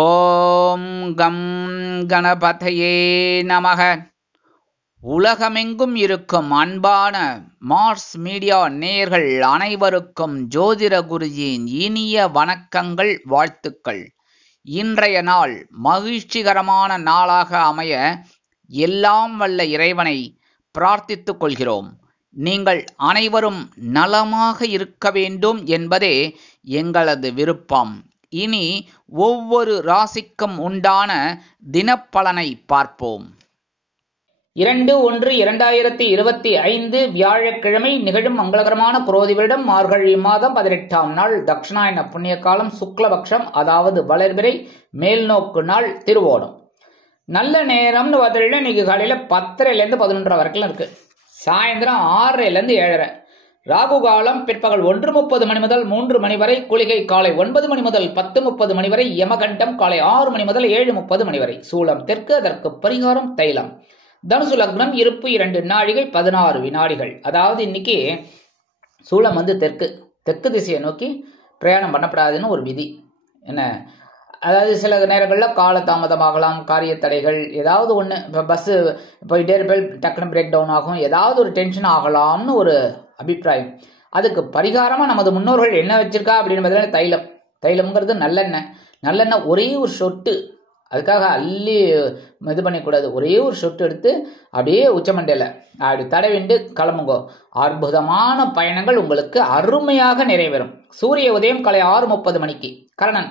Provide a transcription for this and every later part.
ஓம் come கணபதையே நமக. உலகமெங்கும் இருக்கும் அன்பான மார்ஸ் மீடியா நேயர்கள் அனைவருக்கும் ஜோதிட குருஜியின் இனிய வணக்கங்கள், வாழ்த்துக்கள். இன்றைய நாள் மகிழ்ச்சிகரமான நாளாக அமைய எல்லாம் வல்ல இறைவனை பிரார்த்தித்துக் கொள்கிறோம். நீங்கள் அனைவரும் நலமாக இருக்க வேண்டும் என்பதே எங்களது விருப்பம். இனி ஒவ்வொரு ராசிக்கும் உண்டான தினப்பலனை பார்ப்போம். 2/1/2025 வியாழக்கிழமை நிகழும் மங்களகரமான குரோதி வருடம் மார்கழி மாதம் 18ஆம் நாள், தட்சிணாயன புண்ணிய காலம், சுக்லபக்ஷம், அதாவது வளர்பிறை, மேல்நோக்கு நாள், திருவோணம். நல்ல நேரம்னு பார்த்தீங்கன்னா இன்னைக்கு காலையில 10:30 11:30 வரைக்கும் இருக்கு. சாயந்தரம் 6:00 7:30. ராகு காலம் பிற்பகல் 1:30 மணி முதல் 3 மணி வரை, குளிகை காலை 9 மணி முதல் 10:30 மணி வரை, யமகண்டம் காலை 6 மணி முதல் 7:30 மணி வரை. சூலம் தெற்கு, அதற்கு பரிகாரம் தைலம். தனுசு லக்னம், இருப்பு 2 நாழிகை 16 வினாடிகள். அதாவது இன்னைக்கு சூலம் தெற்கு திசையை நோக்கி பிரயாணம் பண்ணப்படாதுன்னு ஒரு விதி. என்ன, அதாவது சில நேரங்களில் கால தாமதமாகலாம், காரிய தடைகள், ஏதாவது ஒன்று. இப்போ பஸ்ஸு போயிட்டே இருப்பேன், டக்குனு பிரேக் டவுன் ஆகும், ஏதாவது ஒரு டென்ஷன் ஆகலாம்னு ஒரு அபிப்பிராயம். அதுக்கு பரிகாரமாக நமது முன்னோர்கள் என்ன வச்சிருக்கா அப்படின்னு பார்த்தீங்கன்னா தைலம்ங்கிறது நல்லெண்ணெய் ஒரே ஒரு சொட்டு, அதுக்காக அள்ளி இது பண்ணிக்கூடாது. ஒரே ஒரு சொட்டு எடுத்து அப்படியே உச்சமண்டையில் அப்படி தடவிண்டு கிளம்புங்கோ. அற்புதமான பயணங்கள் உங்களுக்கு அருமையாக நிறைவேறும். சூரிய உதயம் காலை 6:30 மணிக்கு. கரணன்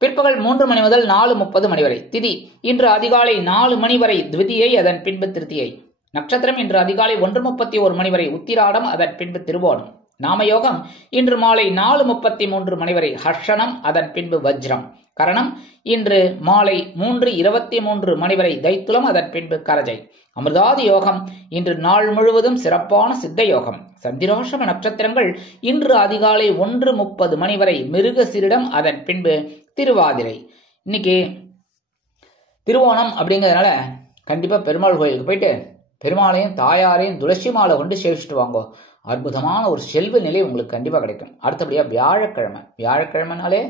பிற்பகல் 3 மணி முதல் 4:30 மணி வரை. திதி இன்று அதிகாலை 4 மணி வரை த்விதியை, அதன் பின்பு திருத்தியை. நட்சத்திரம் இன்று அதிகாலை 1:31 மணி வரை உத்திராடம், அதன் பின்பு திருவோணம். நாமயோகம் இன்று மாலை 4:33 மணி வரை ஹர்ஷனம், அதன் பின்பு வஜ்ரம். கரணம் இன்று மாலை 3:23 மணி வரை தைத்துலம், அதன் பின்பு கரஜை. அமிர்தாதி யோகம் இன்று நாள் முழுவதும் சிறப்பான சித்த யோகம். சந்திராஷ்டம நட்சத்திரங்கள் இன்று அதிகாலை 1:30 மணி வரை மிருகசீரிடம், அதன் பின்பு திருவாதிரை. இன்னைக்கு திருவோணம் அப்படிங்கிறதுனால கண்டிப்பா பெருமாள் கோயிலுக்கு போயிட்டு பெருமாளையும் தாயாரையும் துளசி மாலை கொண்டு சேவிச்சுட்டு வாங்கோ. அற்புதமான ஒரு செல்வ நிலை உங்களுக்கு கண்டிப்பா கிடைக்கும். அடுத்தபடியா வியாழக்கிழமைனாலே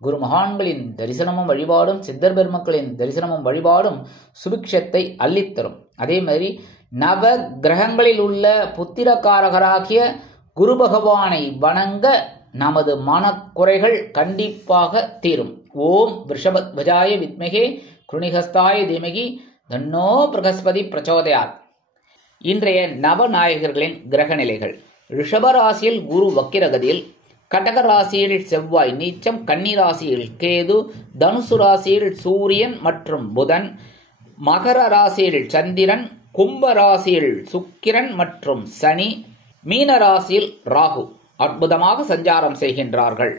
குரு மகான்களின் தரிசனமும் வழிபாடும், சித்தர் பெருமக்களின் தரிசனமும் வழிபாடும் சுபிக்ஷத்தை அள்ளித்தரும். அதே மாதிரி நவ கிரகங்களில் உள்ள புத்திரக்காரகராகிய குரு பகவானை வணங்க நமது மனக்குறைகள் கண்டிப்பாக தீரும். ஓம் ரிஷபத்வஜாய வித்மகே கிருணிஹஸ்தாய தீமகி தன்னோ பிரகஸ்பதி பிரச்சோதயாத். இன்றைய நவநாயகர்களின் கிரக நிலைகள். ரிஷபராசியில் குரு வக்கிரகதியில், கடக ராசியில் செவ்வாய் நீச்சம், கன்னி ராசியில் கேது, தனுசு ராசியில் சூரியன் மற்றும் புதன், மகர ராசியில் சந்திரன், கும்ப ராசியில் சுக்கிரன் மற்றும் சனி, மீன ராசியில் ராகு அற்புதமாக சஞ்சாரம் செய்கின்றார்கள்.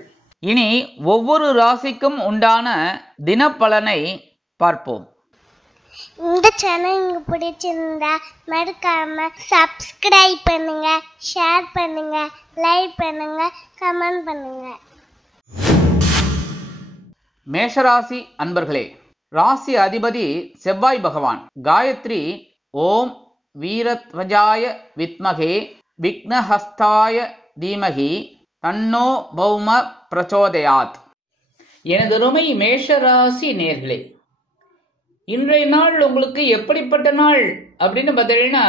இனி ஒவ்வொரு ராசிக்கும் உண்டான தினப்பலனை பார்ப்போம். இந்த சேனல் உங்களுக்கு பிடிச்சிருந்தா மறக்காம சப்ஸ்கிரைப் பண்ணுங்க, ஷேர் பண்ணுங்க, லைக் பண்ணுங்க, கமெண்ட் பண்ணுங்க. மேஷராசி அன்பர்களே, ராசி அதிபதி செவ்வாய் பகவான். காயத்ரி ஓம் வீரத்வஜாய வித்மகே விக்னஹஸ்தாய தீமகி தன்னோ பௌம பிரச்சோதயாத். எனதருமை மேஷராசி நேர்களே, இன்றைய நாள் உங்களுக்கு எப்படிப்பட்ட நாள் அப்படின்னு பார்த்தீங்கன்னா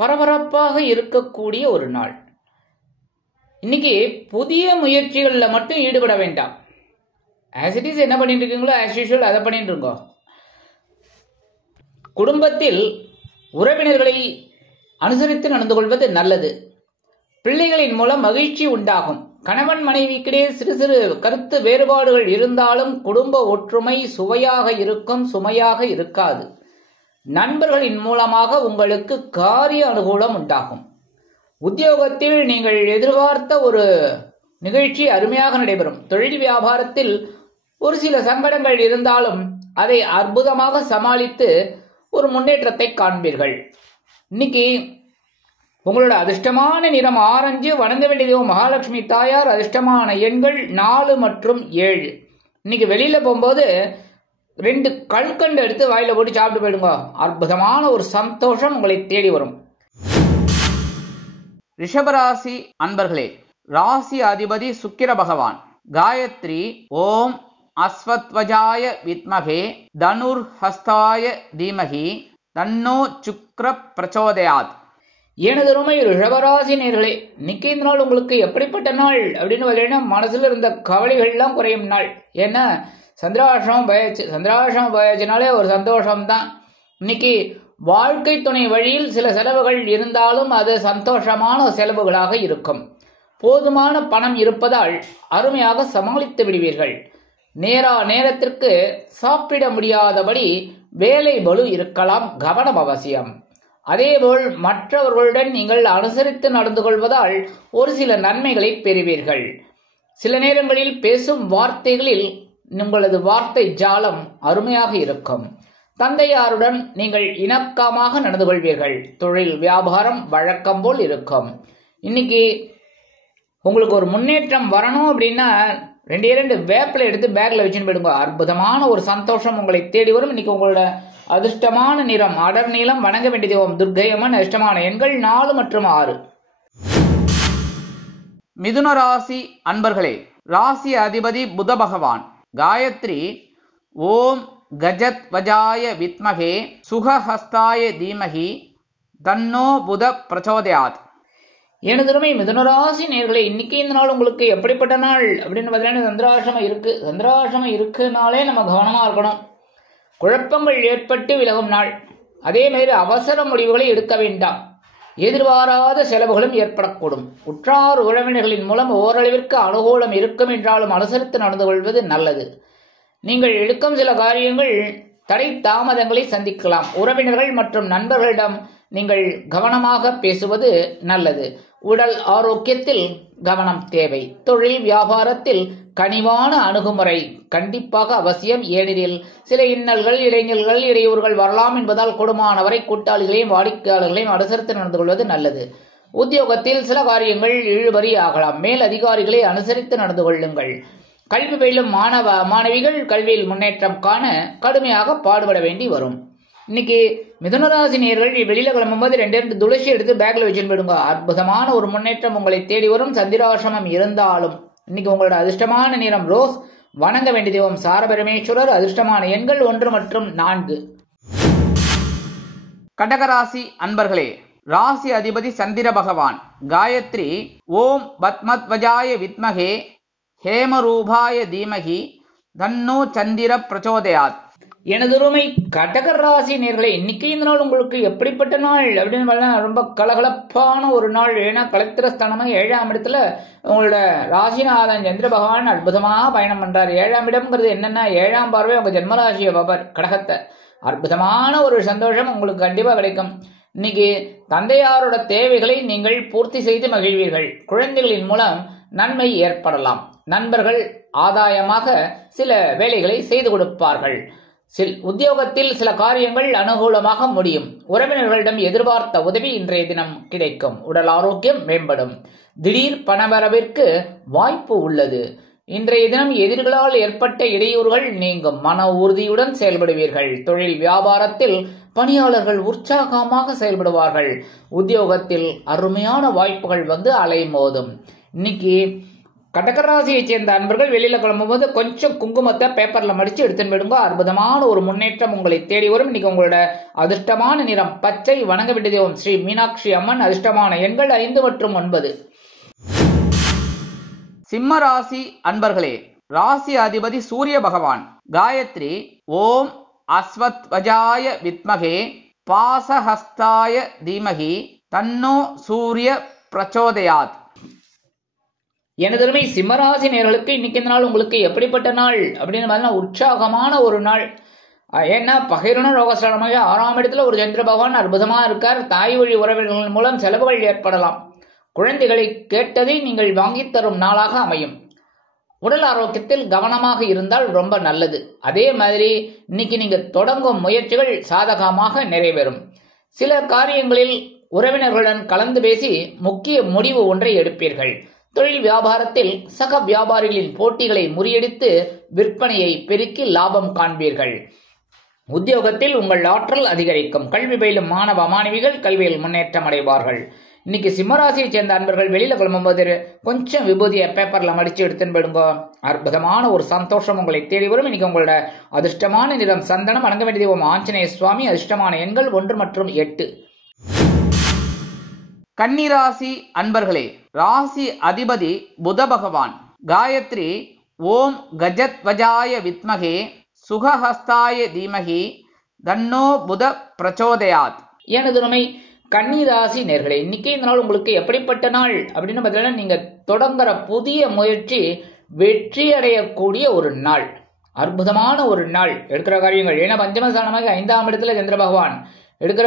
பரபரப்பாக இருக்கக்கூடிய ஒரு நாள். இன்னைக்கு புதிய முயற்சிகளில் மட்டும் ஈடுபட வேண்டாம். ஆஸ் இட் இஸ் என்ன பண்ணிட்டு இருக்கீங்களோ ஆஸ் யூஷுவல் அதை பண்ணிட்டு இருக்கோ. குடும்பத்தில் உறவினர்களை அனுசரித்து நடந்து கொள்வது நல்லது. பிள்ளைகளின் மூலம் மகிழ்ச்சி உண்டாகும். கணவன் மனைவிக்கிடையே சிறு சிறு கருத்து வேறுபாடுகள் இருந்தாலும் குடும்ப ஒற்றுமை சுவையாக இருக்கும், சுமையாக இருக்காது. நண்பர்களின் மூலமாக உங்களுக்கு காரிய அனுகூலம் உண்டாகும். உத்தியோகத்தில் நீங்கள் எதிர்பார்த்த ஒரு நிகழ்ச்சி அருமையாக நடைபெறும். தொழில் வியாபாரத்தில் ஒரு சில சங்கடங்கள் இருந்தாலும் அதை அற்புதமாக சமாளித்து ஒரு முன்னேற்றத்தை காண்பீர்கள். இன்னைக்கு உங்களோட அதிர்ஷ்டமான நிறம் ஆரஞ்சு. வணங்க வேண்டிய மகாலட்சுமி தாயார். அதிர்ஷ்டமான எண்கள் 4 மற்றும் 7. இன்னைக்கு வெளியில போகும்போது 2 கல்கண்டு எடுத்து வாயில போட்டு சாப்பிட்டு போயிடுங்க. அற்புதமான ஒரு சந்தோஷம் உங்களை தேடி வரும். ரிஷபராசி அன்பர்களே, ராசி அதிபதி சுக்கிர பகவான். காயத்ரி ஓம் அஸ்வத்வஜாய வித்மகே தனுர்ஹஸ்தாய தீமகி தன்னோ சுக்ர பிரச்சோதயாத். எனதருமை ரிஷபராசி நேர்களே, இன்னைக்கு இந்த நாள் உங்களுக்கு எப்படிப்பட்ட நாள் அப்படின்னு பார்த்தீங்கன்னா, மனசுல இருந்த கவலைகள்லாம் குறையும் நாள். ஏன்னா சந்திராசிரமம் பயாச்சுனாலே ஒரு சந்தோஷம்தான். இன்னைக்கு வாழ்க்கை துணை வழியில் சில செலவுகள் இருந்தாலும் அது சந்தோஷமான செலவுகளாக இருக்கும். போதுமான பணம் இருப்பதால் அருமையாக சமாளித்து விடுவீர்கள். நேரத்திற்கு சாப்பிட முடியாதபடி வேலை பளு இருக்கலாம், கவனம் அவசியம். அதேபோல் மற்றவர்களுடன் நீங்கள் அனுசரித்து நடந்து கொள்வதால் ஒரு சில நன்மைகளை பெறுவீர்கள். சில நேரங்களில் பேசும் வார்த்தைகளில் உங்களது வார்த்தை ஜாலம் அருமையாக இருக்கும். தந்தையாருடன் நீங்கள் இணக்கமாக நடந்து கொள்வீர்கள். தொழில் வியாபாரம் வழக்கம் போல் இருக்கும். இன்னைக்கு உங்களுக்கு ஒரு முன்னேற்றம் வரணும் அப்படின்னா 2 வேப்பிலை எடுத்து பேக்ல வச்சுன்னு போயிடுங்க. அற்புதமான ஒரு சந்தோஷம் உங்களை தேடி வரும். இன்னைக்கு உங்களோட அதிர்ஷ்டமான நிறம் அடர் நீளம். வணங்க வேண்டிய தெய்வம் துர்க்கை அம்மன். அதிர்ஷ்டமான எண்கள் 4 மற்றும் 6. மிதுன ராசி அன்பர்களே, ராசி அதிபதி புத பகவான். காயத்ரி ஓம் கஜத் வஜாய வித்மகே சுகஹஸ்தாய தீமகி தன்னோ புத பிரச்சோதயாத். எனதுமே மிதுனராசி நேர்களே, இன்னைக்கு இந்த நாள் உங்களுக்கு எப்படிப்பட்ட நாள் அப்படின்னு பார்த்தீங்கன்னா, சந்திராசிரமம் இருக்குனாலே நம்ம கவனமா இருக்கணும். குழப்பங்கள் ஏற்பட்டு விலகும் நாள். அதே மாதிரி அவசர முடிவுகளை எடுக்க வேண்டாம். எதிர்பாராத செலவுகளும் ஏற்படக்கூடும். உற்றார் உறவினர்களின் மூலம் ஓரளவிற்கு அனுகூலம் இருக்கும் என்றாலும் அனுசரித்து நடந்து கொள்வது நல்லது. நீங்கள் எடுக்கும் சில காரியங்கள் தடை தாமதங்களை சந்திக்கலாம். உறவினர்கள் மற்றும் நண்பர்களிடம் நீங்கள் கவனமாக பேசுவது நல்லது. உடல் ஆரோக்கியத்தில் கவனம் தேவை. தொழில் வியாபாரத்தில் கனிவான அணுகுமுறை கண்டிப்பாக அவசியம். ஏனெனில் சில இன்னல்கள், இடைஞ்சல்கள், இடையூறுகள் வரலாம் என்பதால் கூடுமானவரை கூட்டாளிகளையும் வாடிக்கையாளர்களையும் அனுசரித்து நடந்து கொள்வது நல்லது. உத்தியோகத்தில் சில காரியங்கள் இழுபறி ஆகலாம். மேல் அதிகாரிகளை அனுசரித்து நடந்து கொள்ளுங்கள். கல்வி பயிலும் மாணவிகள் கல்வியில் முன்னேற்றம் காண கடுமையாக பாடுபட வேண்டி வரும். இன்னைக்கு மிதுனராசி நேயர்கள் வெளியில கிளம்பும்போது 2 துளசி எடுத்து பேக்ல வச்சுன்னு போயிடுங்க. அற்புதமான ஒரு முன்னேற்றம் உங்களை தேடி வரும். சந்திராசிரமம் இருந்தாலும் இன்னைக்கு உங்களோட அதிர்ஷ்டமான நிறம் ரோஸ். வணங்க வேண்டிய தெய்வம் சாரபரமேஸ்வரர். அதிர்ஷ்டமான எண்கள் 1 மற்றும் 4. கடகராசி அன்பர்களே, ராசி அதிபதி சந்திர பகவான். காயத்ரி ஓம் பத்மத்வஜாய வித்மகே ஹேமரூபாய தீமகி தன்னோ சந்திர பிரச்சோதயாத். எனதுருமை கடக ராசி நேர்களே, இன்னைக்கு இந்த நாள் உங்களுக்கு எப்படிப்பட்ட நாள் அப்படின்னு ரொம்ப கலகலப்பான ஒரு நாள். ஏன்னா கலத்திரஸ்தானமாக 7ஆம் இடத்துல உங்களோட ராசிநாதன் சந்திர பகவான் அற்புதமாக பயணம் பண்றாரு. 7ஆம் இடம்ங்கிறது என்னன்னா 7ஆம் பார்வை உங்க ஜென்மராசிய பவர் கடகத்தை. அற்புதமான ஒரு சந்தோஷம் உங்களுக்கு கண்டிப்பா கிடைக்கும். இன்னைக்கு தந்தையாரோட தேவைகளை நீங்கள் பூர்த்தி செய்து மகிழ்வீர்கள். குழந்தைகளின் மூலம் நன்மை ஏற்படலாம். நண்பர்கள் ஆதாயமாக சில வேலைகளை செய்து கொடுப்பார்கள். உத்தியோகத்தில் சில காரியங்கள் அனுகூலமாக முடியும். உறவினர்களிடம் எதிர்பார்த்த உதவி இன்றைய தினம் கிடைக்கும். உடல் ஆரோக்கியம் மேம்படும். திடீர் பணவரவிற்கு வாய்ப்பு உள்ளது. இன்றைய தினம் எதிரிகளால் ஏற்பட்ட இடையூறுகள் நீங்கும். மன உறுதியுடன் செயல்படுவீர்கள். தொழில் வியாபாரத்தில் பணியாளர்கள் உற்சாகமாக செயல்படுவார்கள். உத்தியோகத்தில் அருமையான வாய்ப்புகள் வந்து அலைமோதும். இன்னைக்கு கடகராசியை சேர்ந்த அன்பர்கள் வெளியில கிளம்பும்போது கொஞ்சம் குங்குமத்தை பேப்பர்ல மடிச்சு எடுத்துன்னு போயிடுங்க. அற்புதமான ஒரு முன்னேற்றம் உங்களை தேடி வரும். இன்னைக்கு உங்களோட அதிர்ஷ்டமான நிறம் பச்சை. வணங்க வேண்டிய தெய்வம் ஸ்ரீ மீனாட்சி அம்மன். அதிர்ஷ்டமான எண்கள் 5 மற்றும் 9. சிம்ம ராசி அன்பர்களே, ராசி அதிபதி சூரிய பகவான். காயத்ரி ஓம் அஸ்வத்வஜாய வித்மகே பாசஹஸ்தாய தீமகி தன்னோ சூரிய பிரச்சோதயாத். எனதருமை சிம்மராசி நேயர்களுக்கு இன்னைக்கு இந்த நாள் உங்களுக்கு எப்படிப்பட்ட நாள் அப்படின்னு பார்த்தீங்கன்னா உற்சாகமான ஒரு நாள். ஏன்னா பகிர்ன ரோகஸ்தானமாக 6ஆம் இடத்துல ஒரு சந்திர பகவான் அற்புதமா இருக்கார். தாய் வழி உறவினர்கள் மூலம் செலவுகள் ஏற்படலாம். குழந்தைகளை கேட்டதை நீங்கள் வாங்கித் தரும் நாளாக அமையும். உடல் ஆரோக்கியத்தில் கவனமாக இருந்தால் ரொம்ப நல்லது. அதே மாதிரி இன்னைக்கு நீங்க தொடங்கும் முயற்சிகள் சாதகமாக நிறைவேறும். சில காரியங்களில் உறவினர்களுடன் கலந்து பேசி முக்கிய முடிவு ஒன்றை எடுப்பீர்கள். தொழில் வியாபாரத்தில் சக வியாபாரிகளின் போட்டிகளை முறியடித்து விற்பனையை பெருக்கி லாபம் காண்பீர்கள். உத்தியோகத்தில் உங்கள் ஆற்றல் அதிகரிக்கும். கல்வி பயிலும் மாணவ மாணவிகள் கல்வியில் முன்னேற்றம் அடைவார்கள். இன்னைக்கு சிம்மராசியை சேர்ந்த அன்பர்கள் வெளியில கிளம்பும்போது கொஞ்சம் விபூதியை பேப்பர்ல மடிச்சு எடுத்துன்னு போயிடுங்க. அற்புதமான ஒரு சந்தோஷம் உங்களை தேடி வரும். இன்னைக்கு உங்களோட அதிர்ஷ்டமான நிறம் சந்தனம். வணங்க வேண்டிய தெய்வம் ஆஞ்சநேய சுவாமி. அதிர்ஷ்டமான எண்கள் 1 மற்றும் 8. கன்னிராசி அன்பர்களே, ராசி அதிபதி புத பகவான். காயத்ரி ஓம் கஜத்வஜாய வித்மகே சுகஹஸ்தாய தீமகி தன்னோ புத பிரச்சோதயாத். எனதுமை கன்னிராசி நேர்களே, இன்னைக்கு இந்த நாள் உங்களுக்கு எப்படிப்பட்ட நாள் அப்படின்னு பார்த்தீங்கன்னா, நீங்க தொடங்குற புதிய முயற்சி வெற்றி அடையக்கூடிய ஒரு நாள். அற்புதமான ஒரு நாள். எடுக்கிற காரியங்கள், ஏன்னா பஞ்சமஸ்தானமாக 5ஆம் இடத்துல சந்திர பகவான் எடுக்கிற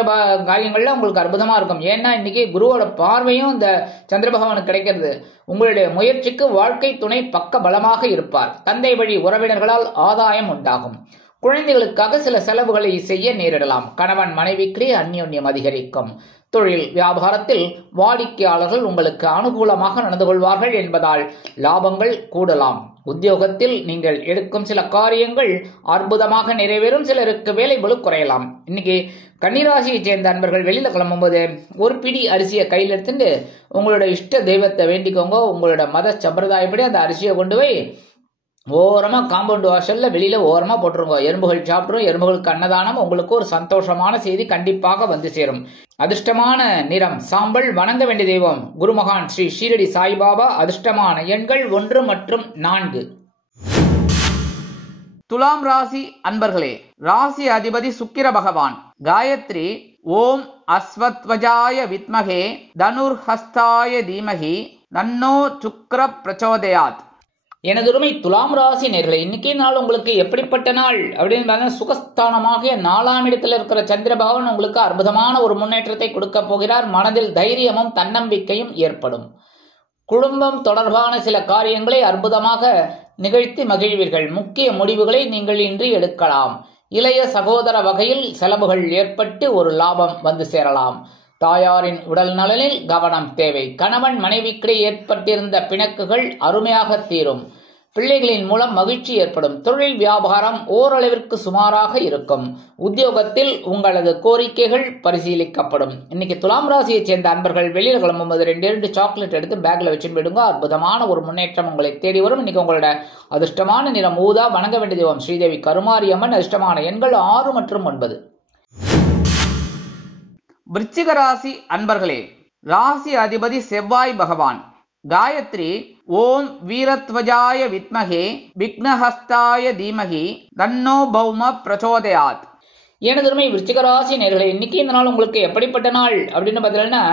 காரியங்கள்ல உங்களுக்கு அற்புதமா இருக்கும். ஏன்னா இன்னைக்கு குருவோட பார்வையும் இந்த சந்திர பகவானுக்கு கிடைக்கிறது. உங்களுடைய முயற்சிக்கு வாழ்க்கை துணை பக்க பலமாக இருப்பார். தந்தை வழி உறவினர்களால் ஆதாயம் உண்டாகும். குழந்தைகளுக்காக சில செலவுகளை செய்ய நேரிடலாம். கணவன் மனைவிக்கிடையே அந்யோன்யம் அதிகரிக்கும். தொழில் வியாபாரத்தில் வாடிக்கையாளர்கள் உங்களுக்கு அனுகூலமாக நடந்து கொள்வார்கள் என்பதால் லாபங்கள் கூடலாம். உத்தியோகத்தில் நீங்கள் எடுக்கும் சில காரியங்கள் அற்புதமாக நிறைவேறும். சிலருக்கு வேலை பளு குறையலாம். இன்னைக்கு கன்னிராசியை சேர்ந்த அன்பர்கள் வெளியில கிளம்பும்போது ஒரு பிடி அரிசியை கையில் எடுத்துட்டு உங்களோட இஷ்ட தெய்வத்தை வேண்டிக்கோங்க. உங்களோட மத சம்பிரதாயப்படி அந்த அரிசியை கொண்டு போய் ஓரமா காம்பவுண்ட் வாசல்ல வெளியில ஓரமா போட்டுருங்க. எறும்புகள் சாப்பிடும். எறும்புகளுக்கு அன்னதானம். உங்களுக்கு ஒரு சந்தோஷமான செய்தி கண்டிப்பாக வந்து சேரும். அதிர்ஷ்டமான நிறம் சாம்பல். வணங்க வேண்டிய தெய்வம் குருமகான் ஸ்ரீ ஷீரடி சாய்பாபா. அதிர்ஷ்டமான எண்கள் 1 மற்றும் 4. துலாம் ராசி அன்பர்களே, ராசி அதிபதி சுக்கிர பகவான். காயத்ரி ஓம் அஸ்வத்வஜாய வித்மகே தனுர்ஹஸ்தாய தீமகி தன்னோ சுக்ர பிரச்சோதயாத். எனதுரிமை துலாம் ராசி நேர்களே, இன்னைக்கு நாள் உங்களுக்கு எப்படிப்பட்ட நாள் அப்படின்னு சுகஸ்தானமாக 4ஆம் இடத்துல இருக்கிற சந்திர பகவான் உங்களுக்கு அற்புதமான ஒரு முன்னேற்றத்தை கொடுக்க போகிறார். மனதில் தைரியமும் தன்னம்பிக்கையும் ஏற்படும். குடும்பம் தொடர்பான சில காரியங்களை அற்புதமாக நிகழ்த்தி மகிழ்வீர்கள். முக்கிய முடிவுகளை நீங்கள் இன்று எடுக்கலாம். இளைய சகோதர வகையில் செலவுகள் ஏற்பட்டு ஒரு லாபம் வந்து சேரலாம். தாயாரின் உடல் நலனில் கவனம் தேவை. கணவன் மனைவிக்கிடையே ஏற்பட்டிருந்த பிணக்குகள் அருமையாக தீரும். பிள்ளைகளின் மூலம் மகிழ்ச்சி ஏற்படும். தொழில் வியாபாரம் ஓரளவிற்கு சுமாராக இருக்கும். உத்தியோகத்தில் உங்களது கோரிக்கைகள் பரிசீலிக்கப்படும். இன்னைக்கு துலாம் ராசியை சேர்ந்த அன்பர்கள் வெளியில கிளம்பும்போது 2 சாக்லேட் எடுத்து பேக்ல வச்சு விடுங்க. அற்புதமான ஒரு முன்னேற்றம் உங்களை தேடி வரும். இன்னைக்கு உங்களோட அதிர்ஷ்டமான நிறம் ஊதா. வணங்க வேண்டிய தெய்வம் ஸ்ரீதேவி கருமாரியம்மன். அதிர்ஷ்டமான எண்கள் 6 மற்றும் 9. விருச்சிக ராசி அன்பர்களே, ராசி அதிபதி செவ்வாய் பகவான். காயத்ரி ஓம் வீரத்வஜாய வித்மகே விக்னஹஸ்தாய தீமகி தன்னோ பௌம பிரச்சோதயாத். எனதுமை விருச்சிக ராசி நேர்களே, இன்னைக்கு இந்த நாள் உங்களுக்கு எப்படிப்பட்ட நாள் அப்படின்னு பார்த்தீங்கன்னா,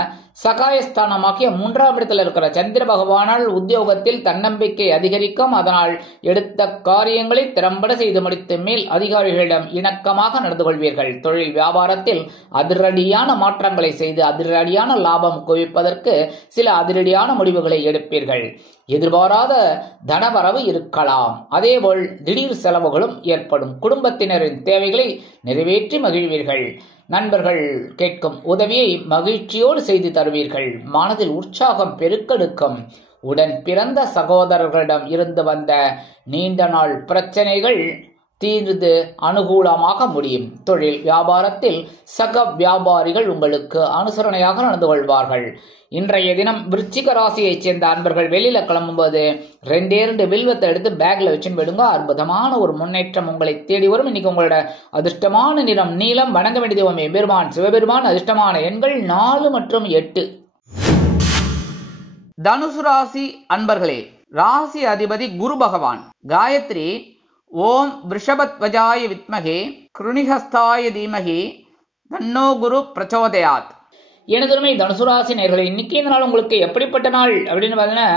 சகாயஸ்தானமாகிய 3ஆம் இடத்துல இருக்கிற சந்திர பகவானால் உத்தியோகத்தில் தன்னம்பிக்கை அதிகரிக்கும். அதனால் எடுத்த காரியங்களை திறம்பட செய்து முடித்து மேல் அதிகாரிகளிடம் இணக்கமாக நடந்து கொள்வீர்கள். தொழில் வியாபாரத்தில் அதிரடியான மாற்றங்களை செய்து அதிரடியான லாபம் குவிப்பதற்கு சில அதிரடியான முடிவுகளை எடுப்பீர்கள். எதிர்பாராத தனவரவு இருக்கலாம். அதேபோல் திடீர் செலவுகளும் ஏற்படும். குடும்பத்தினரின் தேவைகளை நிறைவேற்றி மகிழ்வீர்கள். நண்பர்கள் கேட்கும் உதவியை மகிழ்ச்சியோடு செய்து தருவீர்கள். மனதில் உற்சாகம் பெருக்கெடுக்கும். உடன் பிறந்த சகோதரர்களிடம் இருந்து வந்த நீண்ட நாள் பிரச்சனைகள் தீர்ந்து அனுகூலமாக முடியும். தொழில் வியாபாரத்தில் சக வியாபாரிகள் உங்களுக்கு அனுசரணையாக நடந்து கொள்வார்கள். இன்றைய தினம் விருச்சிக ராசியைச் சேர்ந்த அன்பர்கள் வெளியில கிளம்பும்போது 2 வில்வத்தை எடுத்து பேக்ல வச்சுன்னு போயிடுங்க. அற்புதமான ஒரு முன்னேற்றம் உங்களை தேடி வரும். இன்னைக்கு உங்களோட அதிர்ஷ்டமான நிறம் நீலம். வணங்க வேண்டிய தெய்வம் பெருமான் சிவபெருமான். அதிர்ஷ்டமான எண்கள் 4 மற்றும் 8. தனுசு ராசி அன்பர்களே, ராசி அதிபதி குரு பகவான். காயத்ரி ஓம் விருஷபத்வஜாய வித்மகே கிருணிஹஸ்தாய தீமகி தன்னோ குரு பிரச்சோதயாத். எனதுமே தனுசு ராசி நேயர்களே, இன்னைக்கு இந்த நாள் உங்களுக்கு எப்படிப்பட்ட நாள் அப்படின்னு பார்த்தீங்கன்னா,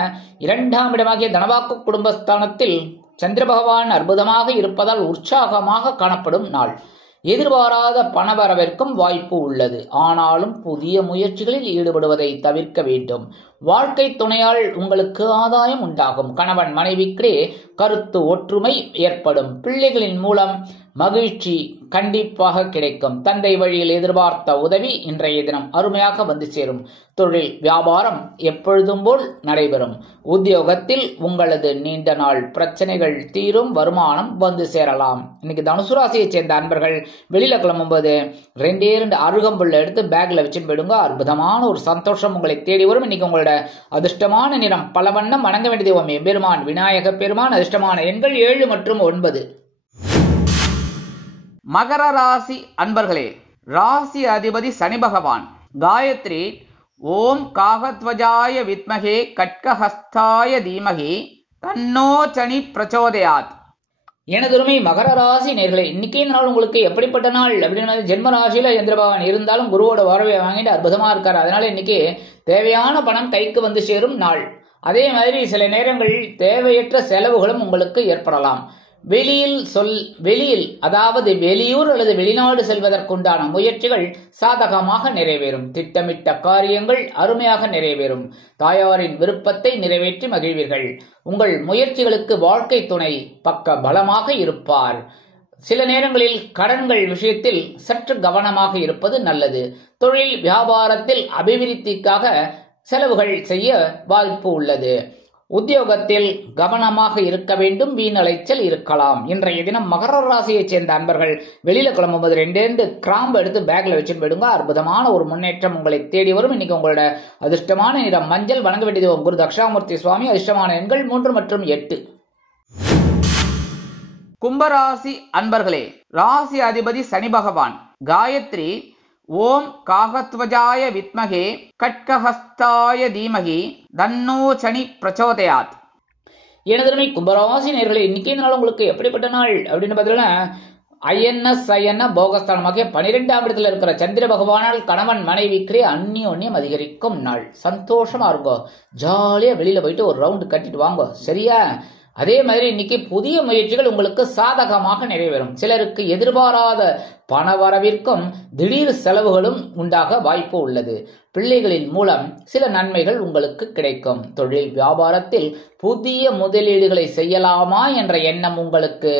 2ஆம் இடமாகிய தனவாக்கு குடும்பஸ்தானத்தில் சந்திர பகவான் அற்புதமாக இருப்பதால் உற்சாகமாக காணப்படும் நாள். எதிர்பாராத பணவரவிற்கும் வாய்ப்பு உள்ளது. ஆனாலும் புதிய முயற்சிகளில் ஈடுபடுவதை தவிர்க்க வேண்டும். வாழ்க்கை துணையால் உங்களுக்கு ஆதாயம் உண்டாகும். கணவன் மனைவிக்கிடையே கருத்து ஒற்றுமை ஏற்படும். பிள்ளைகளின் மூலம் மகிழ்ச்சி கண்டிப்பாக கிடைக்கும். தந்தை வழியில் எதிர்பார்த்த உதவி இன்றைய தினம் அருமையாக வந்து சேரும். தொழில் வியாபாரம் எப்பொழுதும் போல் நடைபெறும். உத்தியோகத்தில் உங்களது நீண்ட நாள் பிரச்சனைகள் தீரும். வருமானம் வந்து சேரலாம். இன்னைக்கு தனுசு ராசியை சேர்ந்த அன்பர்கள் வெளியில கிளம்பும்போது 2 அருகம்புல்ல எடுத்து பேக்ல வச்சுன்னு போயிடுங்க. அற்புதமான ஒரு சந்தோஷம் உங்களை தேடி வரும். இன்னைக்கு உங்களோட அதிர்ஷ்டமான நிறம் பல வண்ணம். வணங்க வேண்டிய தெய்வம் எம்பெருமான் விநாயக பெருமான். அதிர்ஷ்டமான எண்கள் 7 மற்றும் 9. மகர ராசி அன்பர்களே, ராசி அதிபதி சனி பகவான். காயத்ரி ஓம் காகத்வஜாய வித்மகே கட்கஹஸ்தாய தீமகி தன்னோ சனி பிரச்சோதயாத். எனதுரிமை மகர ராசி நேர்களே, இன்னைக்கு இந்த நாள் உங்களுக்கு எப்படிப்பட்ட நாள் அப்படின்னு ஜென்ம ராசியில சந்திர பகவான் இருந்தாலும் குருவோட வரவை வாங்கிட்டு அற்புதமா இருக்காரு. அதனால இன்னைக்கு தேவையான பணம் கைக்கு வந்து சேரும் நாள். அதே மாதிரி சில நேரங்களில் தேவையற்ற செலவுகளும் உங்களுக்கு ஏற்படலாம். வெளியில் அதாவது வெளியூர் அல்லது வெளிநாடு செல்வதற்குண்டான முயற்சிகள் சாதகமாக நிறைவேறும். திட்டமிட்ட காரியங்கள் அருமையாக நிறைவேறும். தாயாரின் விருப்பத்தை நிறைவேற்றி மகிழ்வீர்கள். உங்கள் முயற்சிகளுக்கு வாழ்க்கை துணை பக்க பலமாக இருப்பார். சில நேரங்களில் கடன்கள் விஷயத்தில் சற்று கவனமாக இருப்பது நல்லது. தொழில் வியாபாரத்தில் அபிவிருத்திக்காக செலவுகள் செய்ய வாய்ப்பு உள்ளது. உத்தியோகத்தில் கவனமாக இருக்க வேண்டும். வீண் அலைச்சல் இருக்கலாம். இன்றைய தினம் மகர ராசியைச் சேர்ந்த அன்பர்கள் வெளியில கிளம்பும்போது 2 கிராம்பு எடுத்து பேக்ல வச்சுட்டு போயிடுங்க. அற்புதமான ஒரு முன்னேற்றம் உங்களை தேடி வரும். இன்னைக்கு உங்களோட அதிர்ஷ்டமான நிறம் மஞ்சள். வணங்க வேண்டியது குரு தட்சிணாமூர்த்தி சுவாமி. அதிர்ஷ்டமான எண்கள் 3 மற்றும் 8. கும்பராசி அன்பர்களே, ராசி அதிபதி சனி பகவான். காயத்ரி ஓம் காகத்வஜாய வித்மகே கட்கஹஸ்தாய தீமகி தன்னோ சனி பிரச்சோதயாத். எனதருமை கும்பராசி நேர்களே, இன்னைக்கு இந்த நாள் உங்களுக்கு எப்படிப்பட்ட நாள் அப்படின்னு பார்த்தீங்கன்னா ஐஎன்எஸ் போகஸ்தானமாக 12ஆம் இடத்துல இருக்கிற சந்திர பகவானால் கணவன் மனைவிக்கு அந்நியோன்யம் அதிகரிக்கும் நாள். சந்தோஷமா இருக்கும். ஜாலியா வெளியில போயிட்டு ஒரு ரவுண்டு கட்டிட்டு வாங்க, சரியா? அதே மாதிரி இன்னைக்கு புதிய முயற்சிகள் உங்களுக்கு சாதகமாக நிறைவேறும். சிலருக்கு எதிர்பாராத பணவரவிற்கும் திடீர் செலவுகளும் உண்டாக வாய்ப்பு உள்ளது. பிள்ளைகளின் மூலம் சில நன்மைகள் உங்களுக்கு கிடைக்கும். தொழில் வியாபாரத்தில் புதிய முதலீடுகளை செய்யலாமா என்ற எண்ணம் உங்களுக்கு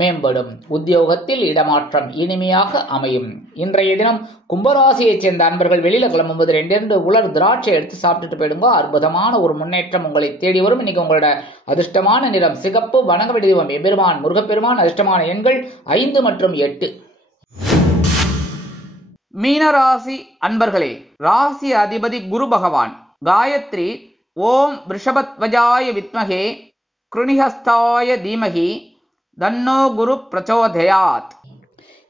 மேம்படும். உத்தியோகத்தில் இடமாற்றம் இனிமையாக அமையும். இன்றைய தினம் கும்பராசியைச் சேர்ந்த அன்பர்கள் வெளியில கிளம்பும்போது 2 உலர் திராட்சை எடுத்து சாப்பிட்டுட்டு போயிடுங்க. அற்புதமான ஒரு முன்னேற்றம் உங்களை தேடி வரும். இன்னைக்கு உங்களோட அதிர்ஷ்டமான நிறம் சிகப்பு. வணங்க வேண்டிய தெய்வம் எம்பெருமான் முருகப்பெருமான். அதிர்ஷ்டமான எண்கள் 5 மற்றும் 8. மீனராசி அன்பர்களே, ராசி அதிபதி குரு பகவான். காயத்ரி ஓம் ரிஷபத்வஜாய வித்மகே கிருணிஹஸ்தாய தீமகி தன்னோ குரு பிரச்சோதயாத்.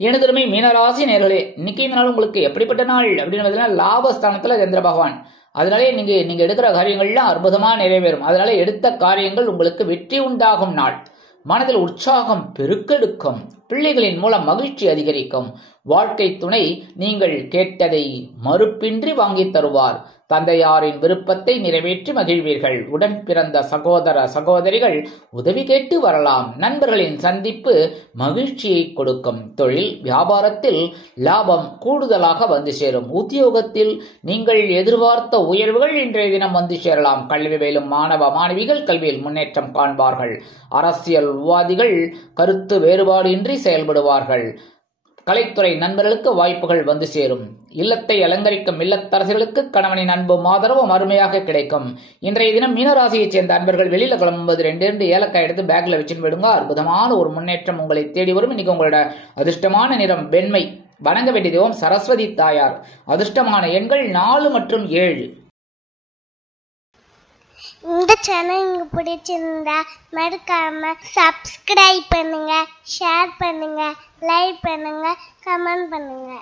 எனதருமை மீனராசி நேர்களே, இன்னைக்கு இந்த நாள் உங்களுக்கு எப்படிப்பட்ட நாள் அப்படின்னு லாபஸ்தானத்துல சந்திர பகவான். அதனாலே நீங்க எடுக்கிற காரியங்கள்லாம் அற்புதமா நிறைவேறும். அதனால எடுத்த காரியங்கள் உங்களுக்கு வெற்றி உண்டாகும் நாள். மனதில் உற்சாகம் பெருக்கெடுக்கும். பிள்ளைகளின் மூலம் மகிழ்ச்சி அதிகரிக்கும். வாழ்க்கை துணை நீங்கள் கேட்டதை மறுப்பின்றி வாங்கி தருவார். தந்தையாரின் விருப்பத்தை நிறைவேற்றி மகிழ்வீர்கள். உடன் பிறந்த சகோதர சகோதரிகள் உதவி கேட்டு வரலாம். நண்பர்களின் சந்திப்பு மகிழ்ச்சியை கொடுக்கும். தொழில் வியாபாரத்தில் லாபம் கூடுதலாக வந்து சேரும். உத்தியோகத்தில் நீங்கள் எதிர்பார்த்த உயர்வுகள் இன்றைய தினம் வந்து சேரலாம். கல்வி பயிலும் மாணவ மாணவிகள் கல்வியில் முன்னேற்றம் காண்பார்கள். அரசியல்வாதிகள் கருத்து வேறுபாடு இன்றி செயல்படுவார்கள். கலைத்துறை நண்பர்களுக்கு வாய்ப்புகள் வந்து சேரும். இல்லத்தை அலங்கரிக்கும் இல்லத்தரசிகளுக்கு கணவனின் அன்பும் ஆதரவும் அருமையாக கிடைக்கும். இன்றைய தினம் மீனராசியைச் சேர்ந்த அன்பர்கள் வெளியில கிளம்பும்போது 2 ஏலக்காய் எடுத்து பேக்ல வச்சுன்னு போயிடுங்க. அற்புதமான ஒரு முன்னேற்றம் உங்களை தேடி வரும். இன்னைக்கு உங்களோட அதிர்ஷ்டமான நிறம் வெண்மை. வணங்க வேண்டிய தெய்வம் சரஸ்வதி தாயார். அதிர்ஷ்டமான எண்கள் 4 மற்றும் 7. இந்த சேனல் உங்களுக்கு பிடிச்சிருந்தா மறக்காம சப்ஸ்கிரைப் பண்ணுங்க, ஷேர் பண்ணுங்க, லைக் பண்ணுங்க, கமெண்ட் பண்ணுங்க.